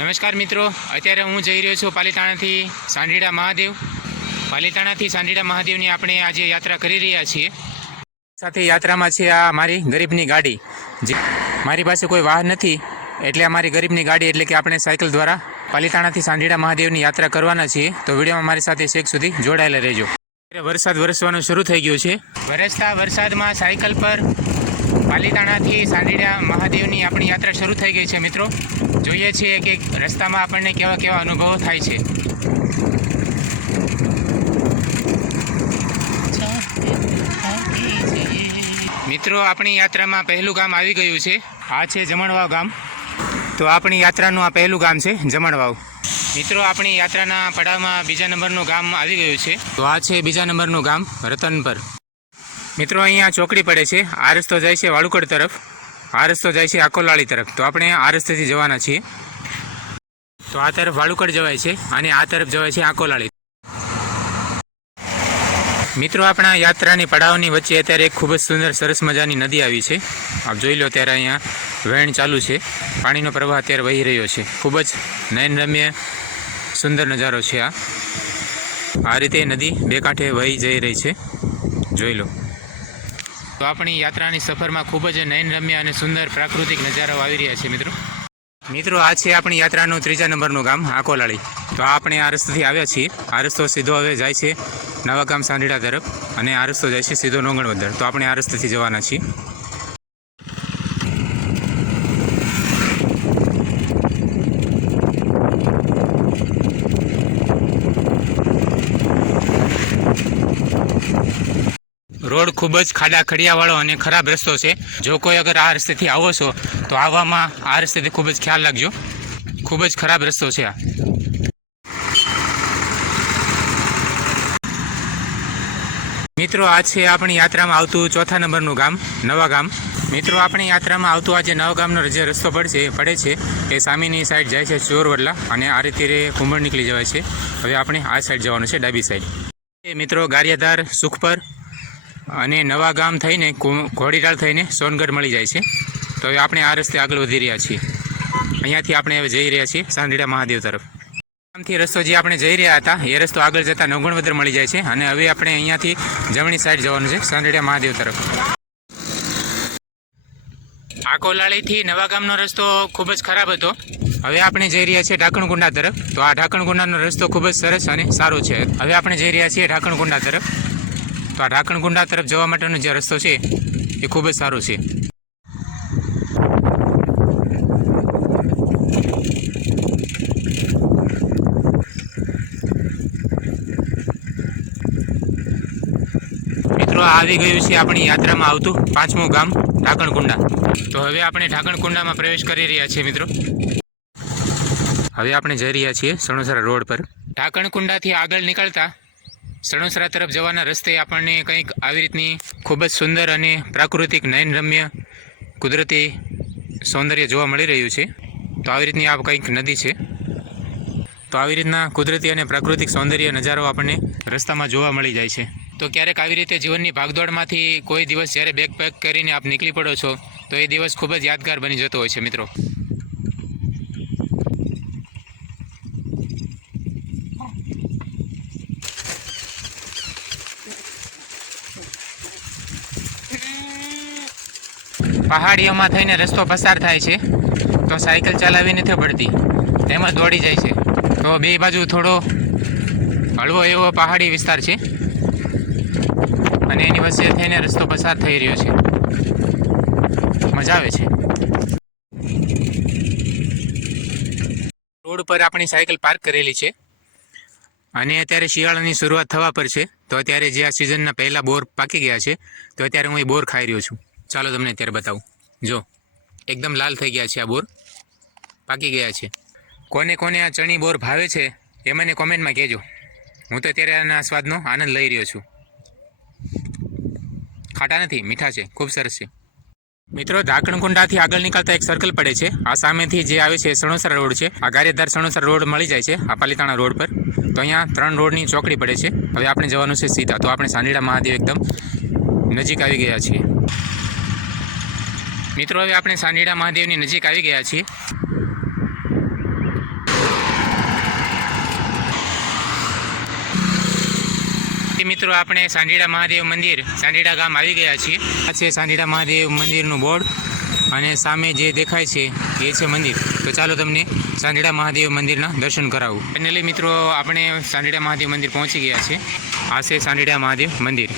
નમસ્કાર મિત્રો. અત્યારે હું જઈ રહ્યો છું પાલીતાણાથી સાંઢીડા મહાદેવ. પાલીતાણાથી સાંઢીડા મહાદેવની આપણે આજે યાત્રા કરી રહ્યા છીએ. સાથે યાત્રામાં છે આ મારી ગરીબની ગાડી. જે મારી પાસે કોઈ વાહન નથી, એટલે અમારી મારી ગરીબની ગાડી એટલે કે આપણે સાયકલ દ્વારા પાલીતાણાથી સાંઢીડા મહાદેવની યાત્રા કરવાના છીએ. તો વિડીયોમાં મારી સાથે શેખ સુધી જોડાયેલા રહેજો. વરસાદ વરસવાનું શરૂ થઈ ગયું છે. વરસતા વરસાદમાં સાયકલ પર પાલીતાણાથી સાંઢીડા મહાદેવની આપણી યાત્રા શરૂ થઈ ગઈ છે મિત્રો. જોઈએ છીએ કે રસ્તામાં આપણને કેવા કેવા અનુભવો થાય છે. મિત્રો, આપણી યાત્રામાં પહેલું ગામ આવી ગયું છે. આ છે જમણવાવ ગામ. તો આપણી યાત્રાનું આ પહેલું ગામ છે, જમણવાવ. મિત્રો, આપણી યાત્રાના પડાવમાં બીજા નંબરનું ગામ આવી ગયું છે. તો આ છે બીજા નંબરનું ગામ રતનપર. મિત્રો, અહીંયા ચોકડી પડે છે. આ રસ્તો જાય છે વાળુકડ તરફ. આ રસ્તો જાય છે આકોલાળી તરફ. તો આપણે આ રસ્તેથી જવાના છીએ. તો આ તરફ વાળુકડ જવાય છે અને આ તરફ જવાય છે આકોલાળી. મિત્રો, આપણા યાત્રાની પડાવની વચ્ચે અત્યારે એક ખૂબ જ સુંદર, સરસ મજાની નદી આવી છે. આપ જોઈ લો ત્યારે અહીંયા વહેણ ચાલુ છે. પાણીનો પ્રવાહ અત્યારે વહી રહ્યો છે. ખૂબ જ નયનરમ્ય, સુંદર નજારો છે આ. આ રીતે નદી બે કાંઠે વહી જઈ રહી છે. જોઈ લો. તો આપણી યાત્રાની સફરમાં ખૂબ જ નયનરમ્ય અને સુંદર પ્રાકૃતિક નજારાઓ આવી રહ્યા છે, મિત્રો. મિત્રો, આ છે આપણી યાત્રાનું ત્રીજા નંબરનું ગામ, આકોલાળી. તો આપણે આ રસ્તેથી આવ્યા છીએ. આ રસ્તો સીધો હવે જાય છે નવા ગામ સાંઢીડા તરફ અને આ રસ્તો જાય છે સીધો નોંગણવદર. તો આપણે આ રસ્તેથી જવાના છીએ રોડ ખૂબ જ ખાડા ખડિયાવાળો અને ખરાબ રસ્તો છે. જો કોઈ અગર આ રસ્તેથી આવો છો, તો આવવામાં આ રસ્તેથી ખૂબ જ ખ્યાલ રાખજો. ખૂબ જ ખરાબ રસ્તો છે આ. મિત્રો, આ છે આપણી યાત્રામાં આવતું ચોથા નંબરનું ગામ, નવા ગામ. મિત્રો, આપણી યાત્રામાં આવતું આજે નવા ગામનો જે રસ્તો પડશે પડે છે, એ સામેની સાઈડ જાય છે ચોરવડલા અને આ રીતે કુંભળ નીકળી જવાય છે. હવે આપણે આ સાઈડ જવાનું છે, ડાબી સાઈડ. મિત્રો, ગારિયાધાર સુખપર અને નવા ગામ થઈને ઘોડીડાળ થઈને સોનગઢ મળી જાય છે. તો હવે આપણે આ રસ્તે આગળ વધી રહ્યા છીએ. અહીંયાથી આપણે હવે જઈ રહ્યા છીએ સાંઢીડા મહાદેવ તરફ. ગામથી રસ્તો જે આપણે જઈ રહ્યા હતા, એ રસ્તો આગળ જતા નવગણવદર મળી જાય છે અને હવે આપણે અહીંયાથી જમણી સાઈડ જવાનું છે સાંઢીડા મહાદેવ તરફ. આ કોલાળીથી નવા ગામનો રસ્તો ખૂબ જ ખરાબ હતો. હવે આપણે જઈ રહ્યા છીએ ઢાકણકુંડા તરફ. તો આ ઢાકણકુંડાનો રસ્તો ખૂબ જ સરસ અને સારો છે. હવે આપણે જઈ રહ્યા છીએ ઢાકણકુંડા તરફ. તો આ તરફ જવા માટેનો જે રસ્તો છે, એ ખૂબ જ સારો છે. આવી ગયું છે આપણી યાત્રામાં આવતું પાંચમું ગામ ઢાકણકુંડા તો હવે આપણે ઢાકણકુંડામાં પ્રવેશ કરી રહ્યા છીએ, મિત્રો. હવે આપણે જઈ રહ્યા છીએ સણોસરા રોડ પર. ઢાકણકુંડાથી આગળ નીકળતા સણોસરા તરફ જવાના રસ્તે આપણને કંઈક આવી રીતની ખૂબ જ સુંદર અને પ્રાકૃતિક નયનરમ્ય કુદરતી સૌંદર્ય જોવા મળી રહ્યું છે. તો આવી રીતની આ કંઈક નદી છે. તો આવી રીતના કુદરતી અને પ્રાકૃતિક સૌંદર્ય નજારો આપણને રસ્તામાં જોવા મળી જાય છે. તો ક્યારેક આવી રીતે જીવનની ભાગદોડમાંથી કોઈ દિવસ જ્યારે બેગ પેક કરીને આપ નીકળી પડો છો, તો એ દિવસ ખૂબ જ યાદગાર બની જતો હોય છે મિત્રો. પહાડીઓમાં થઈને રસ્તો પસાર થાય છે, તો સાયકલ ચલાવી નથી પડતી. તેમાં દોડી જાય છે. તો બે બાજુ થોડો હળવો એવો પહાડી વિસ્તાર છે. અને એની વચ્ચે થઈને રસ્તો પસાર થઈ રહ્યો છે. મજા આવે છે. રોડ પર આપણી સાયકલ પાર્ક કરેલી છે. અને અત્યારે શિયાળાની શરૂઆત થવા પર છે. તો અત્યારે જે આ સિઝનના પહેલાં બોર પાકી ગયા છે, તો અત્યારે હું એ બોર ખાઈ રહ્યો છું. ચાલો તમને અત્યારે બતાવું. જો, એકદમ લાલ થઈ ગયા છે આ બોર. પાકી ગયા છે. કોને કોને આ ચણી બોર ભાવે છે એ મને કોમેન્ટમાં કહેજો. હું તો અત્યારે આના સ્વાદનો આનંદ લઈ રહ્યો છું. ખાટા નથી, મીઠા છે, ખૂબ સરસ છે. મિત્રો, ધાકણકુંડાથી આગળ નીકળતા એક સર્કલ પડે છે. આ સામેથી જે આવે છે સણોસરા રોડ છે. આ ગારેદાર સણોસરા રોડ મળી જાય છે, આ પાલીતાણા રોડ પર. તો અહીંયા ત્રણ રોડની ચોકડી પડે છે. હવે આપણે જવાનું છે સીધા. તો આપણે સાંડીડા મહાદેવ એકદમ નજીક આવી ગયા છીએ. મિત્રો, હવે આપણે સાંડીડા મહાદેવની નજીક આવી ગયા છીએ. મિત્રો, આપણે સાંડીડા મહાદેવ મંદિર સાંડીડા ગામ આવી ગયા છીએ. આ છે સાંડીડા મહાદેવ મંદિરનું બોર્ડ અને સામે જે દેખાય છે, એ છે મંદિર. તો ચાલો તમને સાંડીડા મહાદેવ મંદિરના દર્શન કરાવું. ફાઇનલી મિત્રો, આપણે સાંડીડા મહાદેવ મંદિર પહોંચી ગયા છીએ. આ છે સાંડીડા મહાદેવ મંદિર.